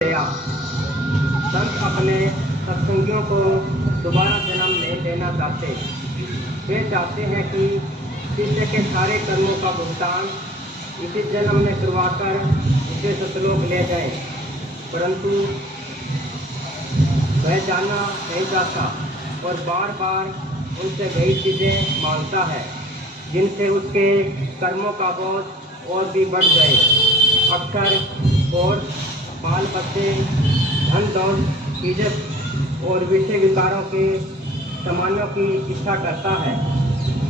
गया। संत अपने सत्संगियों को दोबारा जन्म नहीं देना चाहते। वे चाहते हैं कि शिष्य के सारे कर्मों का भुगतान इसी जन्म में करवाकर उसे सतलोक ले जाए, परंतु वह जाना नहीं चाहता और बार बार उनसे वही चीजें मांगता है जिनसे उसके कर्मों का बोझ और भी बढ़ जाए। अक्सर और बाल बच्चे धन दौलत इज्जत और विषय विकारों के सामानों की इच्छा करता है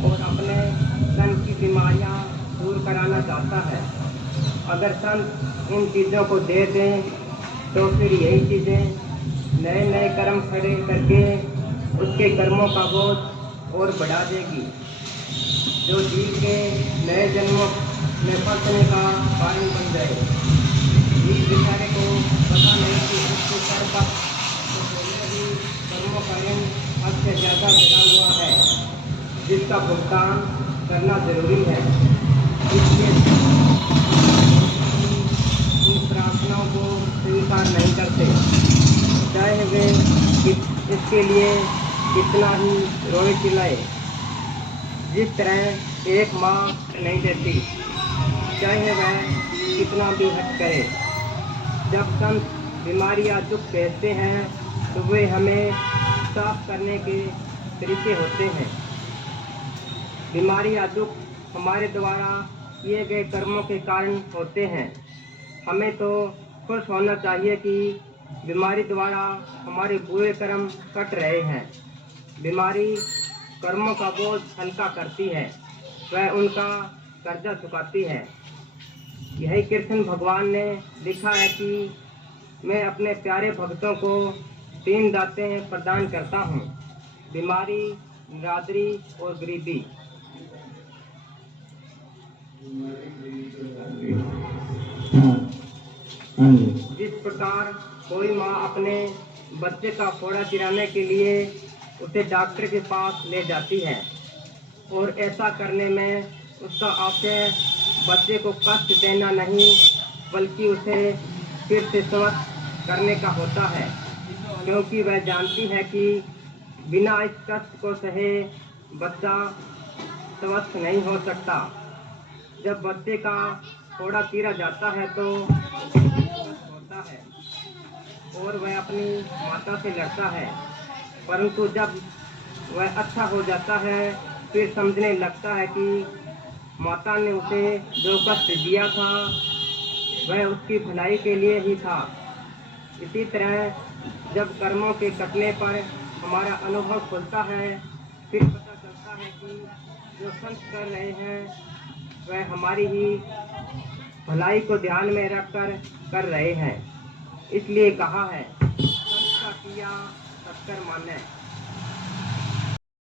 और अपने तन की बीमारियां दूर कराना चाहता है। अगर संत इन चीज़ों को दे दें तो फिर यही चीज़ें नए नए कर्म खड़े करके उसके कर्मों का बोझ और बढ़ा देगी, जो जीव के नए जन्मों में फंसने का कारण बन जाए। इस बेचारे को पता नहीं कि उसके सर पर तो पहले भी कर्मों का ऋण हद से ज़्यादा चढ़ा हुआ है, जिसका भुगतान करना जरूरी है। इसलिए इन प्रार्थनाओं को स्वीकार नहीं करते, चाहे वे इसके लिए कितना ही रोए चिल्लाए। जिस तरह एक माँ नहीं देती, चाहे वह कितना भी हट करे। जब संत बीमारी या दुख कहते हैं तो वे हमें साफ करने के तरीके होते हैं। बीमारी या दुख हमारे द्वारा किए गए कर्मों के कारण होते हैं। हमें तो खुश होना चाहिए कि बीमारी द्वारा हमारे बुरे कर्म कट रहे हैं। बीमारी कर्मों का बोझ हल्का करती है, वह उनका कर्जा चुकाती है। यही कृष्ण भगवान ने लिखा है कि मैं अपने प्यारे भक्तों को 3 दातें प्रदान करता हूँ: बीमारी, निरादरी और गरीबी। जिस प्रकार कोई माँ अपने बच्चे का फोड़ा चिराने के लिए उसे डॉक्टर के पास ले जाती है और ऐसा करने में उसका आशय बच्चे को कष्ट देना नहीं बल्कि उसे फिर से स्वस्थ करने का होता है, क्योंकि वह जानती है कि बिना इस कष्ट को सहे बच्चा स्वस्थ नहीं हो सकता। जब बच्चे का फोड़ा चीरा जाता है तो होता है और वह अपनी माता से लड़ता है, परंतु जब वह अच्छा हो जाता है फिर समझने लगता है कि माता ने उसे जो कष्ट दिया था वह उसकी भलाई के लिए ही था। इसी तरह जब कर्मों के कटने पर हमारा अनुभव खुलता है, फिर पता चलता है कि जो संत कर रहे हैं वह हमारी ही भलाई को ध्यान में रखकर कर रहे हैं। इसलिए कहा है, संत का किया सत्कर माने।